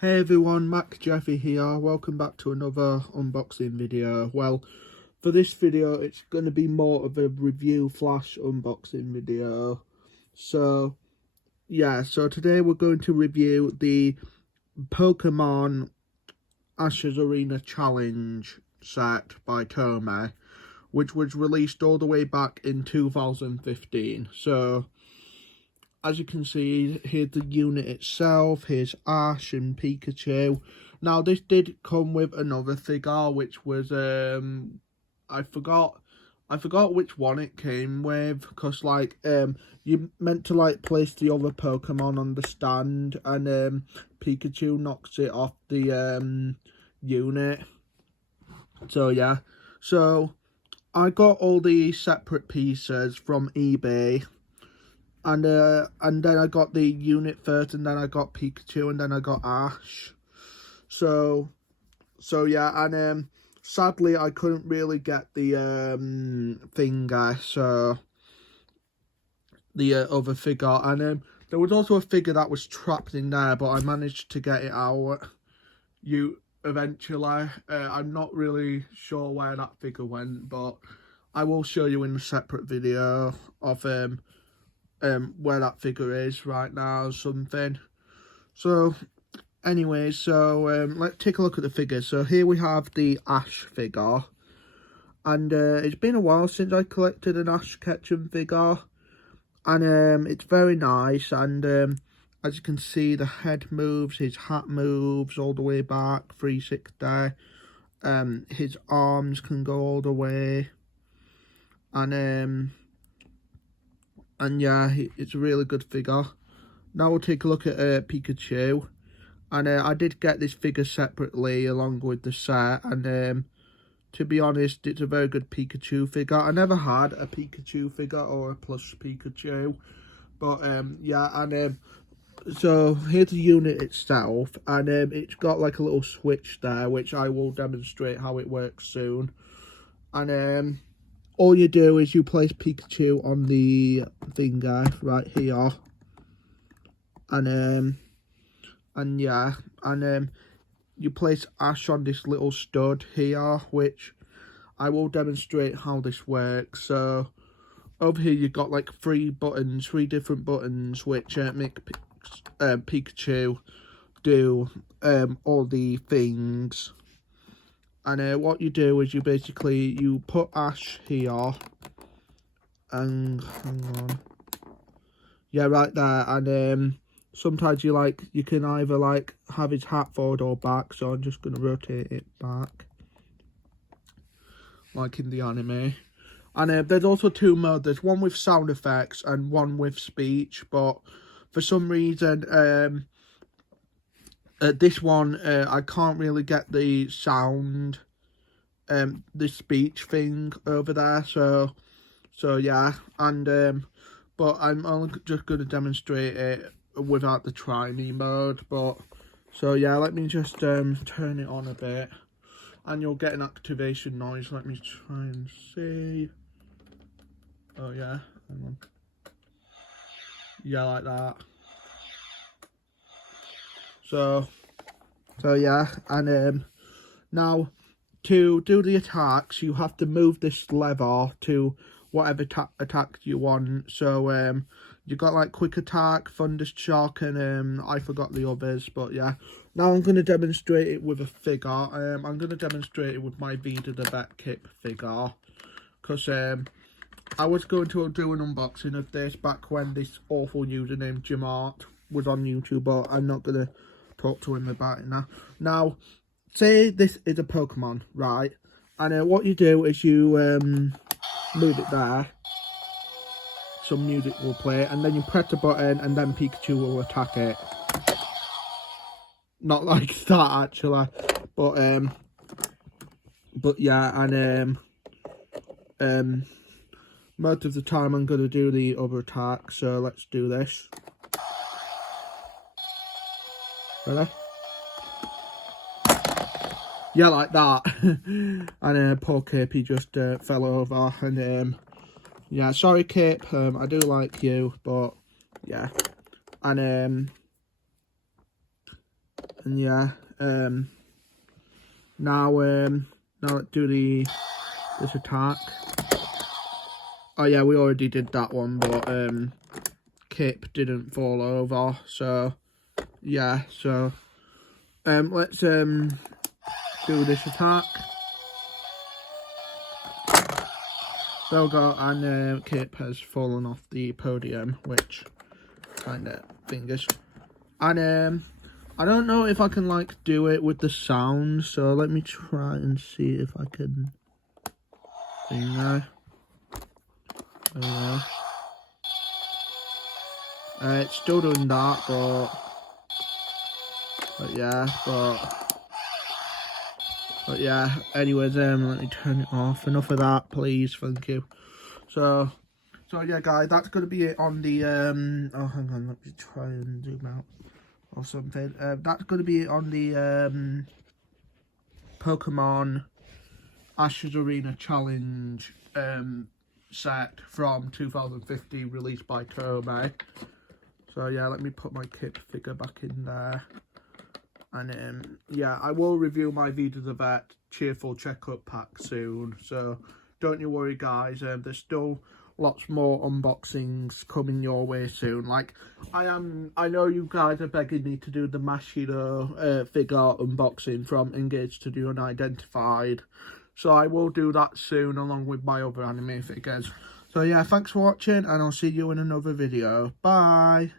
Hey everyone, Mac Jeffy here. Welcome back to another unboxing video. Well, for this video, it's going to be more of a review flash unboxing video. So, yeah, so today we're going to review the Pokémon Ashes Arena Challenge set by Tomy, which was released all the way back in 2015. So, as you can see, here's the unit itself, here's Ash and Pikachu. Now, this did come with another figure, which was, I forgot which one it came with, because, like, you meant to, like, place the other Pokemon on the stand, and, Pikachu knocks it off the, unit. So, yeah. So, I got all the separate pieces from eBay. And then I got the unit first, and then I got Pikachu, and then I got Ash. So yeah, and sadly I couldn't really get the finger, so the other figure, and there was also a figure that was trapped in there, but I managed to get it out. Eventually, I'm not really sure where that figure went, but I will show you in a separate video of where that figure is right now or something. So anyway, so let's take a look at the figure. So here we have the Ash figure, and it's been a while since I collected an Ash Ketchum figure, and it's very nice. And as you can see, the head moves, his hat moves all the way back 360. His arms can go all the way, and yeah, it's a really good figure. Now we'll take a look at Pikachu. And I did get this figure separately along with the set. And to be honest, it's a very good Pikachu figure. I never had a Pikachu figure or a plush Pikachu. But yeah, and so here's the unit itself. And it's got like a little switch there, which I will demonstrate how it works soon. And all you do is you place Pikachu on the finger right here, and yeah, and you place Ash on this little stud here, which I will demonstrate how this works. So over here you've got like three different buttons, which make Pikachu do all the things. And what you do is you put Ash here, and hang on, yeah, right there. And sometimes you can either have his hat forward or back. So I'm just gonna rotate it back, like in the anime. And there's also two modes. There's one with sound effects and one with speech. But for some reason, this one, I can't really get the sound, the speech thing over there. So yeah, and but I'm only just going to demonstrate it without the try me mode. But so yeah, let me just turn it on a bit, and you'll get an activation noise. Let me try and see. Oh yeah, hang on. Yeah, like that. So yeah, and now to do the attacks, you have to move this lever to whatever attack you want. So you got like quick attack, thunder shock, and I forgot the others. But yeah, now I'm going to demonstrate it with a figure. I'm going to demonstrate it with my Vida the Vet Kip figure, because I was going to do an unboxing of this back when this awful username Jamart was on YouTube, but I'm not going to talk to him about it now. Now, say this is a Pokemon, right? And what you do is you move it there. Some music will play, and then you press the button, and then Pikachu will attack it. Not like that actually, but yeah, and most of the time I'm going to do the other attack. So let's do this. Ready? Yeah, like that. And poor Cape, he just fell over. And yeah, sorry Cape, I do like you, but yeah. And And yeah, now let's do this attack. Oh yeah, we already did that one, but Kip didn't fall over, so yeah, so let's do this attack. There we go, and Kip has fallen off the podium, which kind of fingers. And I don't know if I can like do it with the sound, so let me try and see if I can. There you go. There you go. It's still doing that, but yeah, but yeah. Anyways, let me turn it off. Enough of that, please. Thank you. So yeah, guys, that's gonna be it on the Oh, hang on, let me try and zoom out or something. That's gonna be it on the Pokemon Ashes Arena Challenge set from 2015, released by Tomy. So yeah, let me put my Kip figure back in there. And yeah, I will review my Vida the Vet Cheerful Checkup pack soon. So don't you worry, guys. There's still lots more unboxings coming your way soon. Like I know you guys are begging me to do the Mashiro figure unboxing from Engaged to Do Unidentified. So I will do that soon along with my other anime figures. So yeah, thanks for watching, and I'll see you in another video. Bye.